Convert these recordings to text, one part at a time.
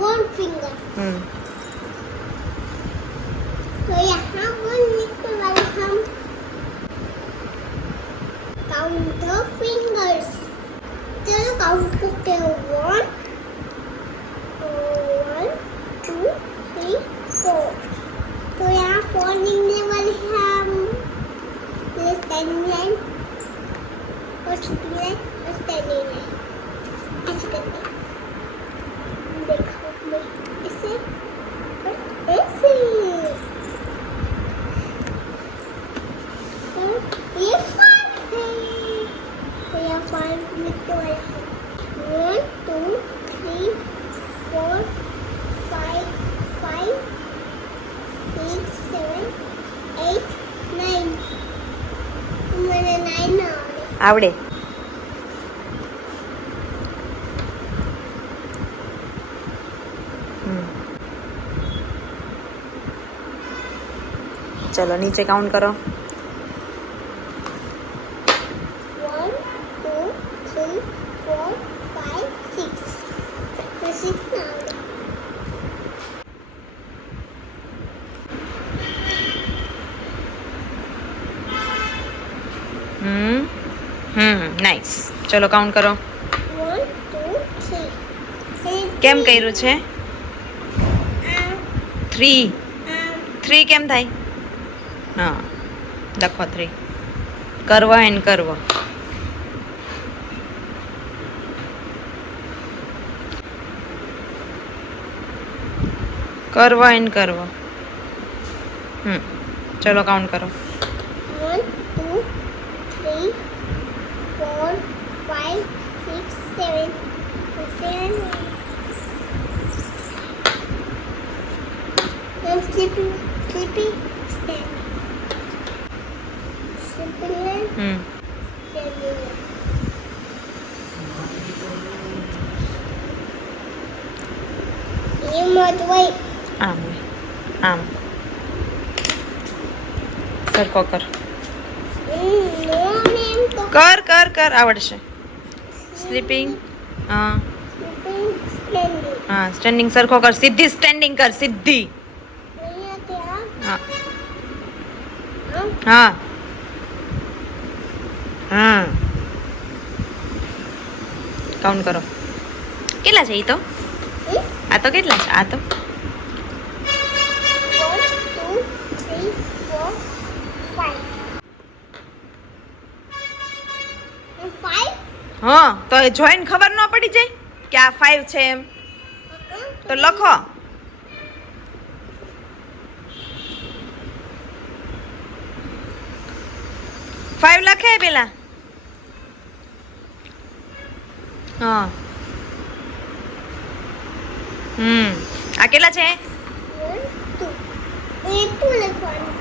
One finger. तो यहाँ one लिखने वाले हम count the fingers. चलो काउंट करते हैं 1 2 3 4. तो यहाँ 4 लिखने वाले हैं हम standing line और sitting line और standing line ऐसे करते हैं. देखो मैं इसे और ऐसे. ये 5 है. तो यहाँ 5 लिखते हैं 1 2 3 4 5 5 6 7 8 9. મને 9 ના આવડે. ચલો નીચે કાઉન્ટ કરો. 1 2 3 4 5 6. તો 6 ના આવડે. નાઈસ. ચલો કાઉન્ટ કરો. 1 2 3. કેમ કર્યું છે? 3 3 કેમ થાય? હા લખો 3. કરવો એન્ડ કરવો. કરવો એન્ડ કરવો. ચલો કાઉન્ટ કરો. 1 2 3 4 5 6 7 7. I'm sleeping standing. Sleeping line, standing line. You must wait. આમ આમ સરખો કર. No, ma'am. કર કર કર આવડશે. સ્લીપિંગ. હા Sleeping standing. હા સ્ટેન્ડિંગ સરખો કર. સીધી સ્ટેન્ડિંગ કર. સીધી. અહીંયા ત્યાં. હા આમ. હા હા કાઉન્ટ કરો. કેટલા છે એ તો? આ તો કેટલા છે? આ તો 1 2 3 4 5. 5. હા તો એ જોઈને ખબર ન પડી જાય કે આ 5 છે એમ તો લખો. ફાઈવ લખે પેલા. હા આ કેટલા છે? 1 2. એટલું લખવાનું.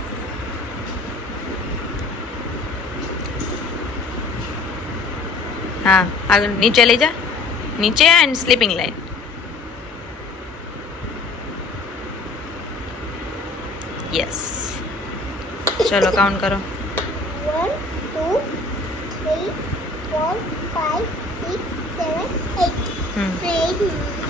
હા આગળ નીચે લઈ જા. નીચે એન્ડ સ્લીપિંગ લાઈન. યસ. ચલો કાઉન્ટ કરો. 1 2 3 4 5 6 7 8. 8.